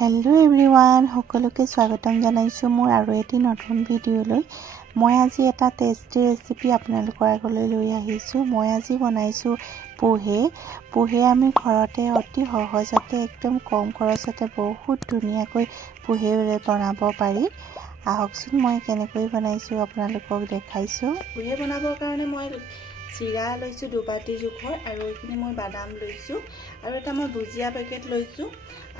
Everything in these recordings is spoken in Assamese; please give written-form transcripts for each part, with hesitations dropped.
हेलो एवरीवन সকলোকে স্বাগতম জানাইছো মোৰ আৰু এটি নতুন ভিডিঅলৈ মই আজি এটা টেস্টি ৰেচিপি আপোনালোকৰ আগলৈ লৈ আহিছো মই আজি বনাইছো পোহে আমি ঘৰতে অতি সহজতে একদম কম খৰচতে বহুত ধুনিয়াকৈ পোহে বনাব পাৰি আহকচোন মই কেনেকৈ বনাইছো আপোনালোকক দেখাইছো পোহে বনাবৰ কাৰণে মই চিৰা লৈছো 2 বাটি জোখৰ আৰু এখিনি মই বাদাম লৈছো আৰু এটা মই ভুজিয়া পেকেট লৈছো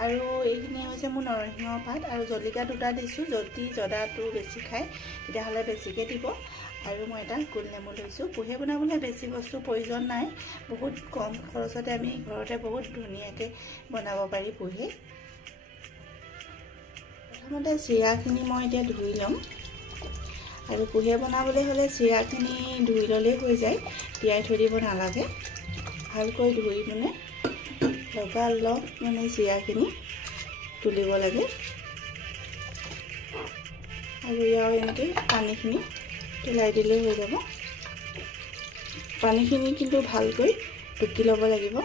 আৰু এইখিনি হৈছে মোৰ নৰসিংহ পাত আৰু জলকীয়া দুটা দিছো যদি জদাটো বেছি খায় তেতিয়া হলে বেছিকে দিব আৰু মই এটা গোল নেমু লৈছো পোহে বনাবলৈ বেছি বস্তু প্ৰয়োজন নাই বহুত কম খৰচতে আমি ঘৰতে বহুত ধুনিয়াকৈ বনাব পাৰি পোহে প্ৰথমতে চিৰাখিনি মই এতিয়া ধুই লম আৰু পোহে বনাবলৈ হলে চিৰাখিনি ধুই ললে হৈ যায় তিয়াই থৈ দিব নালাগে ভালকৈ ধুই মানে লগালগ মানে চিৰাখিনি তুলিব লাগে আৰু ইয়াৰ এনেকৈ পানীখিনি তুলাই দিলে হৈ যাব পানীখিনি কিন্তু ভালকৈ টুকি ল'ব লাগিব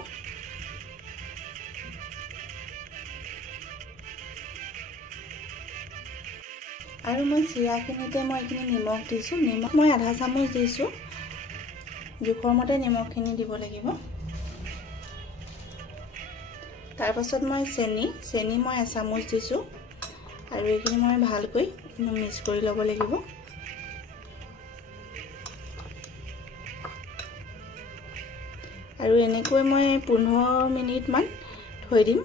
আৰু মই চিৰাখিনিতে মই এখিনি নিমখ দিছো নিমখ মই আধা চামুচ দিছো জোখৰ মতে নিমখখিনি দিব লাগিব তাৰ পাছত মই চেনি মই 1 চামুচ দিছো আৰু এইখিনি মই ভালকৈ মিক্স কৰি ল'ব লাগিব আৰু এনেকৈ মই 15 মিনিট মান থৈ দিম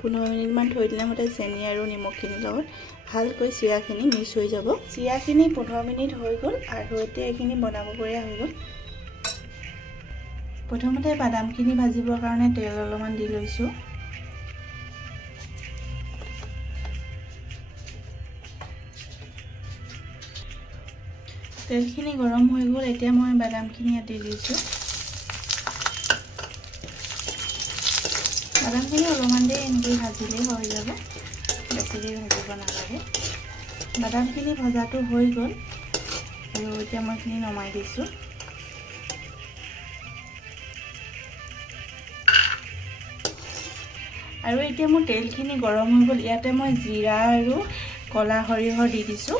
15 মিনিট মান থৈ দিলে মতে চেনি আৰু নিমখখিনি লগত ভালকৈ চিৰাখিনি মিক্স হৈ যাব চিৰাখিনি 15 মিনিট হৈ গল আৰু এতিয়া এইখিনি বনাব পৰা হৈ গল প্ৰথমতে বাদামখিনি ভাজিবৰ কাৰণে তেল অলপমান দি লৈছো তেলখিনি গৰম হৈ গল এতিয়া মই বাদামখিনি দি দিছো বাদামখিনি অলপমান দেৰি এনেকৈ ভাজিলে হৈ যাব বেছি দেৰি ভাজিব নালাগে বাদামখিনি ভজাটো হৈ গল আৰু এতিয়া মই খিনি নমাই দিছো আৰু এতিয়া মোৰ তেলখিনি গৰম হৈ গল ইয়াতে মই জিৰা আৰু কলা সৰিয়হ দি দিছো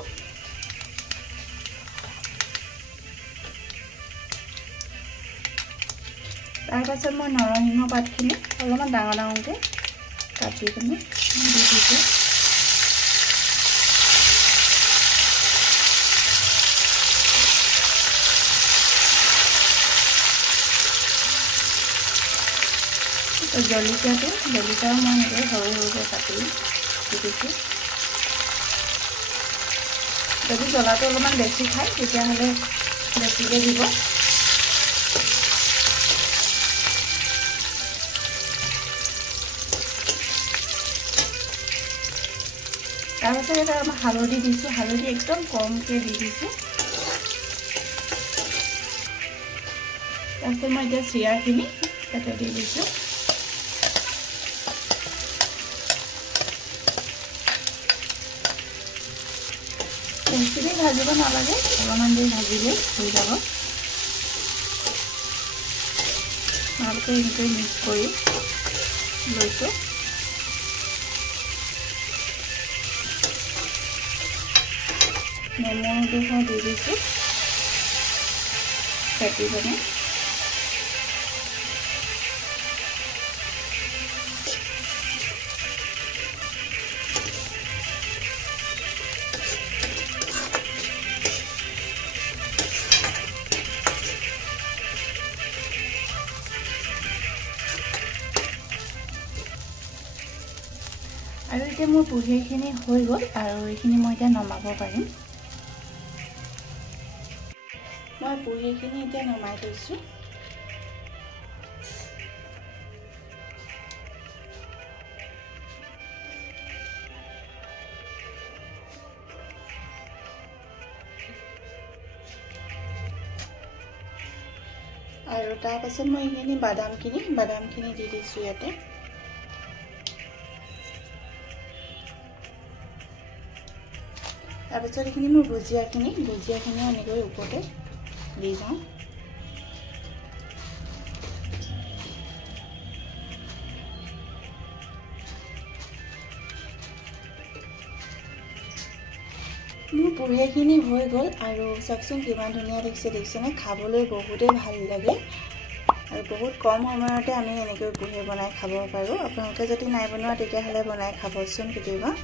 তাৰ পাছত মই নৰসিংহ পাতখিনি অলপমান ডাঙৰকৈ কাটি কিনে দি দিছো জলকীয়াও মই এনেকৈ সৰু কাটি দি দিছো যদি জ্বলাটো অলপমান বেছি খায় তেতিয়াহ'লে বেছিকৈ দিব তাৰপিছত এটা মই হালধি দিছো হালধি একদম কমকৈ দি দিছো তাৰপিছত মই এতিয়া চিৰাখিনি তাতে দি দিছো বেছিকে ভাজিব নালাগে অলপমান দেৰি ভাজিলে হৈ যাব ভালকৈ এনেকৈ মিক্স কৰি লৈছো নেমু দুটা দি দিছো কাটি বনাই আৰু এতিয়া মোৰ পোহেখিনি হৈ গল আৰু এইখিনি মই এতিয়া নমাব পাৰিম মই পোহেখিনি এতিয়া নমাই থৈছো আৰু তাৰ পাছত মই এইখিনি বাদামখিনি দি দিছো ইয়াতে তাৰপিছত এইখিনি মোৰ ভুজিয়াখিনি এনেকৈ ওপৰতে দি যাওঁ মোৰ পুৰিখিনি হৈ গ'ল আৰু চাওকচোন কিমান ধুনীয়া দেখিছেনে খাবলৈ বহুতেই ভাল লাগে আৰু বহুত কম সময়তে আমি এনেকৈ পুৰি বনাই খাব পাৰোঁ আপোনালোকে যদি নাই বনোৱা তেতিয়াহ'লে বনাই খাবচোন কেতিয়াবা